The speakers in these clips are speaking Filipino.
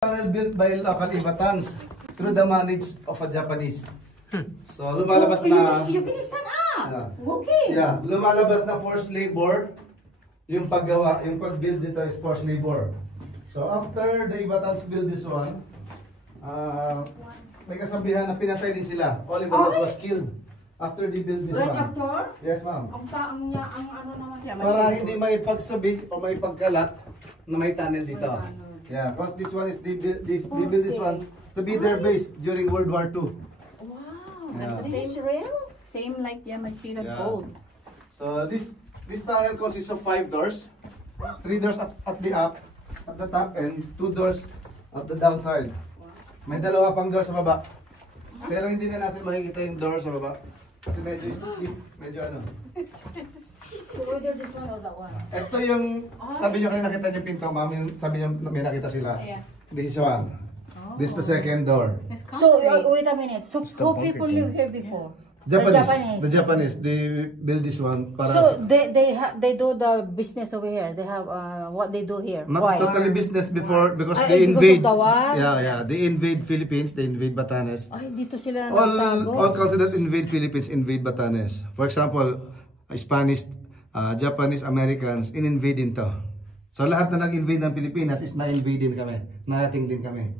Tunnel built by local Ibatans through the manage of a Japanese. So lumalabas na You can stand up. Yeah. Okay. Yeah, lumalabas na forced labor. Yung paggawa, yung pag-build dito is forced labor. So after the Ibatans build this one, may kasabihan na pinatay din sila. All Ibatans was killed after they build this Right one. after? Yes, ma'am. Ang taang niya, ang ano naman siya. Para hindi may pagsabi o may pagkalat na may tunnel dito. Yeah, because this one is they build this one to be their base during World War II. Wow. Yeah. This is real? Same like Yamashita's Yeah. gold. So this tunnel consists of 5 doors. 3 doors at the top, and 2 doors at the downside. May dalawa pang door sa baba. Pero hindi na natin makikita yung door sa baba. Kasi medyo steep, medyo ano. Whether this one or that one? Ito yung, sabi nyo kanina nakita nyo pinto, ma'am, yung sabi nyo may nakita sila. Yeah. This one. This is the second door. It's So, concrete. wait a minute. So, who people live here before? The Japanese, they build this one para So, they do the business over here. They have what they do here. not Why? totally business before because Ay, they because of invade. the war? Yeah, they invade Philippines, they invade Batanes. Ay, dito sila All nagtago. countries that invade Philippines invade Batanes. For example, Spanish, Japanese, Americans in-invade din to. So lahat na nag-invade ng Pilipinas is na-invade din kami. Narating din kami.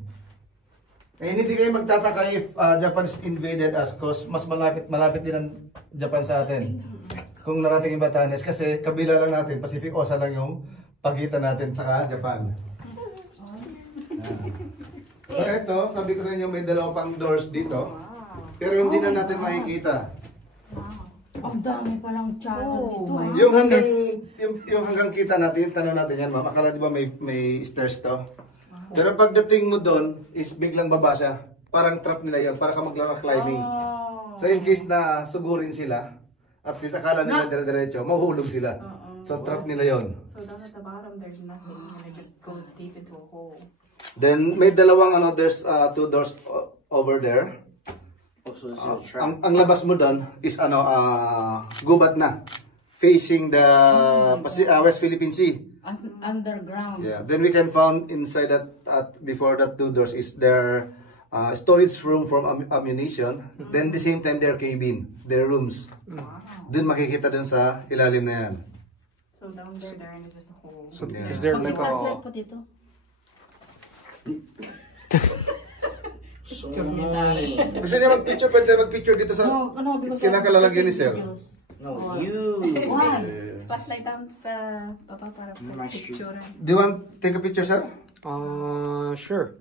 Eh hindi kayo magtataka if Japanese invaded us cause mas malapit din ang Japan sa atin. Kung narating yung Batanes kasi kabila lang natin, Pacific Ocean lang yung pagitan natin sa Japan. So ito, sabi ko sa inyo may dalawang pang doors dito. Pero hindi na natin makikita. Ang dami palang channel dito. Yung hanggang kita natin, yung tanong natin yan, ma'am. Akala di ba may stairs to? Pero pagdating mo doon, is biglang baba siya. Parang trap nila yun, para ka maglaro ng climbing. So in case na sugurin sila, at least akala nila dire-diretso, mahuhulog sila. So trap nila yon. So down at the bottom, there's nothing, and it just goes deep into a hole. Then may dalawang there's 2 doors over there. Ang labas mo doon is gubat na. Facing the West Philippine Sea. Underground. Yeah, then we can found inside that before that 2 doors is their storage room from ammunition. Then the same time their cabin, their rooms. Dun makikita dun sa ilalim na yan. So down there, and it's just a hole. So Yeah. is there like Flashlight a po dito. Gusto niya mag-picture, pwede mag-picture dito sa kinakalalagyan ni Sir. no you Why? Flashlight down sa baba para My street. picture. Do you want take a picture, Sir? sure.